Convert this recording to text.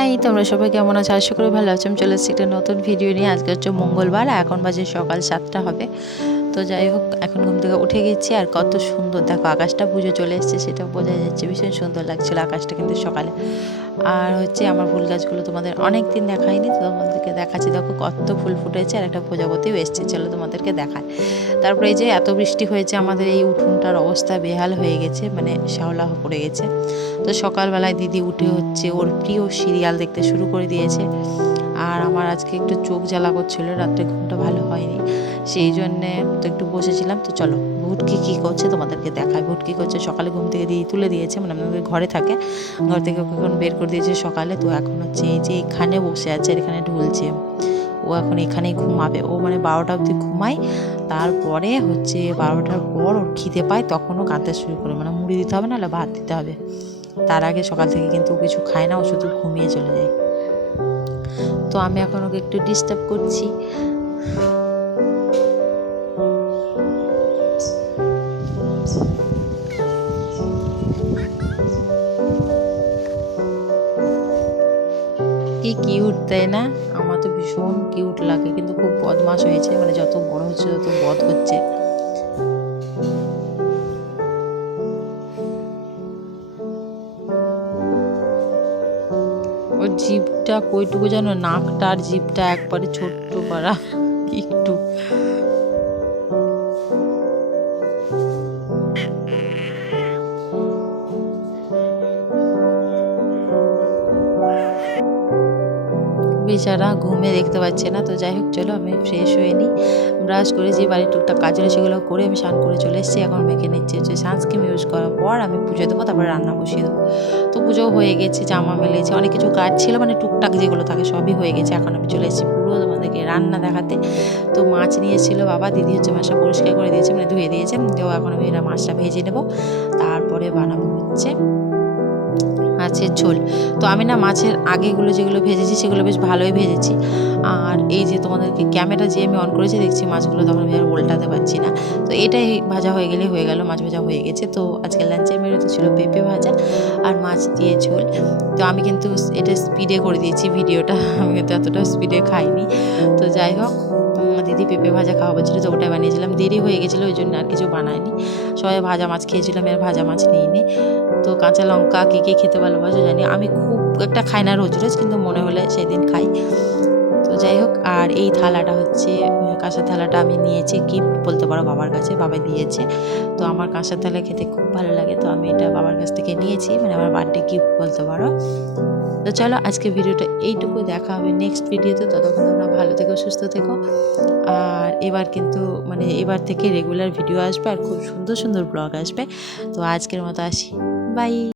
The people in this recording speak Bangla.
হাই, তোমরা সবাই কেমন আছো? আশা করি ভালো আছো। আমি চলে এসেছি একটা নতুন ভিডিও নিয়ে। আজকে হচ্ছে মঙ্গলবার এখন বাজে সকাল সাতটা হবে। তো যাই হোক, এখন ঘুম থেকে উঠে গেছি আর কত সুন্দর। দেখো, আকাশটা পুজো চলে এসছে, সেটা বোঝা যাচ্ছে। ভীষণ সুন্দর লাগছিল আকাশটা কিন্তু সকালে। আর হচ্ছে আমার ফুল গাছগুলো তোমাদের অনেক দিন দেখাইনি, তো তোমাদেরকে দেখাচ্ছি। দেখো, কত ফুল ফুটেছে আর একটা প্রজাপতিও এসছে। চলো তোমাদেরকে দেখায় তারপরে এই যে এত বৃষ্টি হয়েছে, আমাদের এই উঠোনটার অবস্থা বেহাল হয়ে গেছে মানে শ্যাওলা পড়ে গেছে। তো সকালবেলায় দিদি উঠে হচ্ছে, ওর প্রিয় সিরিয়াল দেখতে শুরু করে দিয়েছে। আর আমার আজকে একটু চোখ জ্বালা করছিল, রাত্রে ঘুমটা ভালো হয়নি। সেই জন্যে তো একটু বসেছিলাম, তো চলো ভুটকি কী করছে তোমাদেরকে দেখায় ভুটকি করছে? সকালে ঘুম থেকে দিয়ে তুলে দিয়েছে মানে আমাদের ঘরে থাকে। ঘর থেকে ওকে এখন বের করে দিয়েছে সকালে, তো এখন হচ্ছে এই যে এখানে বসে আছে আর এখানে ঢুলছে। ও এখন এখানেই ঘুমাবে। ও মানে বারোটা অবধি ঘুমায়, তারপরে হচ্ছে বারোটার পর ওর খিদে পায় তখনও কাঁদতে শুরু করে। মানে মুড়ি দিতে হবে নাহলে ভাত দিতে হবে। তার আগে সকাল থেকে কিন্তু কিছু খায় না, ও শুধু ঘুমিয়ে চলে যায়। তো আমি এখন ওকে একটু ডিস্টার্ব করছি। কি কিউট তাই না? আমার তো ভীষণ কিউট লাগে, কিন্তু খুব বদমাশ হয়েছে মানে যত বড় হচ্ছে তত বদ হচ্ছে। ওর জিভটা কইটুকু যেন নাকটা আর জিভটা একবারে ছোট্ট করা একটু। বেচারা ঘুমে দেখতে পাচ্ছে না। তো যাই হোক, চলো আমি ফ্রেশ হয়ে নিই। ব্রাশ করে যে বাড়ির টুকটাক কাজ হলো সেগুলো করে আমি স্নান করে চলে এসেছি। এখন মেখে নিচ্ছি হচ্ছে সানস্ক্রিন ইউজ করার পর আমি পুজো দেবো, তারপরে রান্না বসিয়ে দেবো। তো পুজো হয়ে গেছে, জামা মেলেছে, অনেক কিছু কাজ ছিল মানে টুকটাক যেগুলো থাকে সবই হয়ে গেছে। এখন আমি চলে এসেছি পুরো তোমাদেরকে রান্না দেখাতে। তো মাছ নিয়েছিল বাবা, দিদি হচ্ছে মাছটা পরিষ্কার করে দিয়েছে মানে ধুয়ে দিয়েছে। তো এখন আমি এটা মাছটা ভেজে নেব, তারপরে বানাবো হচ্ছে মাছের ঝোল। তো আমি না মাছের আগেগুলো যেগুলো ভেজেছি, সেগুলো বেশ ভালোই ভেজেছি। আর এই যে তোমাদেরকে ক্যামেরা যে আমি অন করেছি, দেখছি মাছগুলো তখন আমি আর উল্টাতে পারছি না। তো এটাই ভাজা হয়ে গেলে হয়ে গেল, মাছ ভাজা হয়ে গেছে। তো আজকে লাঞ্চের মেনুতে ছিল পেঁপে ভাজা আর মাছ দিয়ে ঝোল। তো আমি কিন্তু এটা স্পিডে করে দিয়েছি ভিডিওটা আমি কিন্তু এতটা স্পিডে খাইনি। তো যাই হোক দিদি পেঁপে ভাজা খাওয়া বলছিল তো ওটাই বানিয়েছিলাম। দেরি হয়ে গেছিল, ওই জন্য আর কিছু বানায়নি। সবাই ভাজা মাছ খেয়েছিলাম আর ভাজা মাছ নিইনি। তো কাঁচা লঙ্কা কে কে খেতে ভালোবাসে জানি। আমি খুব একটা খাই না রোজ রোজ, কিন্তু মনে হলে সেদিন খাই। তো যাই হোক, আর এই থালাটা হচ্ছে কাঁসার থালাটা আমি নিয়েছি গিফট বলতে পারো বাবার কাছে, বাবা দিয়েছে। তো আমার কাঁসার থালা খেতে খুব ভালো লাগে, তো আমি এটা বাবার কাছ থেকে নিয়েছি মানে আমার বার্থডে গিফট বলতে পারো। তো চলো আজকে ভিডিওটা এইটুকু দেখা হবে নেক্সট ভিডিওতে ততক্ষণ তোমরা ভালো থেকো, সুস্থ থেকো। আর এবার কিন্তু মানে এবার থেকে রেগুলার ভিডিও আসবে আর খুব সুন্দর সুন্দর ব্লগ আসবে। তো আজকের মতো আসি। বাই